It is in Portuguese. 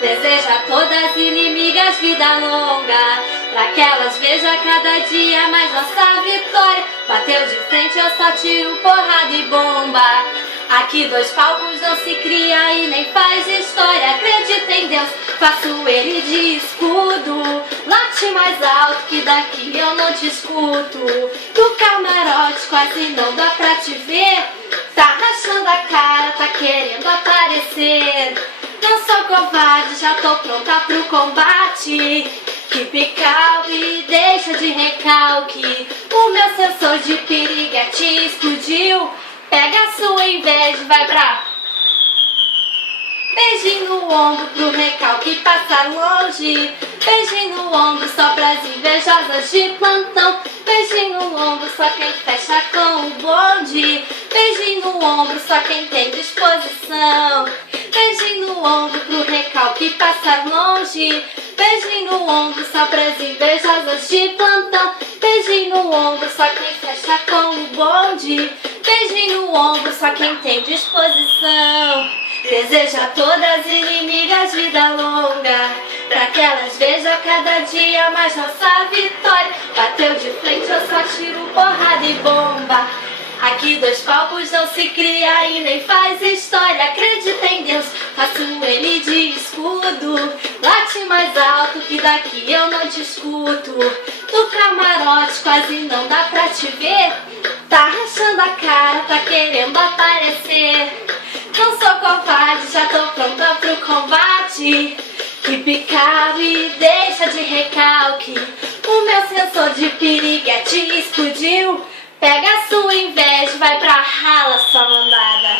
Desejo a todas inimigas vida longa, pra que elas vejam cada dia mais nossa vitória. Bateu de frente, eu só tiro porrada e bomba. Aqui dois palcos não se cria e nem faz história. Acredita em Deus, faço ele de escudo. Late mais alto que daqui eu não te escuto. Do camarote quase não dá pra te ver. Tá rachando a cara, tá querendo aparecer. Não sou covarde, já tô pronta pro combate. Keep calm e deixa de recalque. O meu sensor de piriguete explodiu. Pega a sua inveja e vai pra... Beijinho no ombro pro recalque passar longe. Beijinho no ombro só pras invejosas de plantão. Beijinho no ombro só quem fecha com o bonde. Beijinho no ombro só quem tem disposição. Beijinho no ombro pro recalque passar longe. Beijinho no ombro só pras invejosas de plantão. Beijinho no ombro só quem fecha com o bonde. Beijinho no ombro só quem tem disposição. Desejo a todas inimigas vida longa, pra que elas vejam cada dia mais nossa vitória. Bateu de frente, eu só tiro porrada e bomba. Aqui dois palcos não se cria e nem faz história. Acredita em Deus, faço ele de escudo. Late mais alto que daqui eu não te escuto. Do camarote quase não dá pra te ver. Tá rachando a cara, tá querendo aparecer. Não sou covarde, já tô pronta pro combate. Keep calm e deixa de recalque. O meu sensor de piriguete explodiu. Pega a sua inveja e vai pra rala, sua mandada.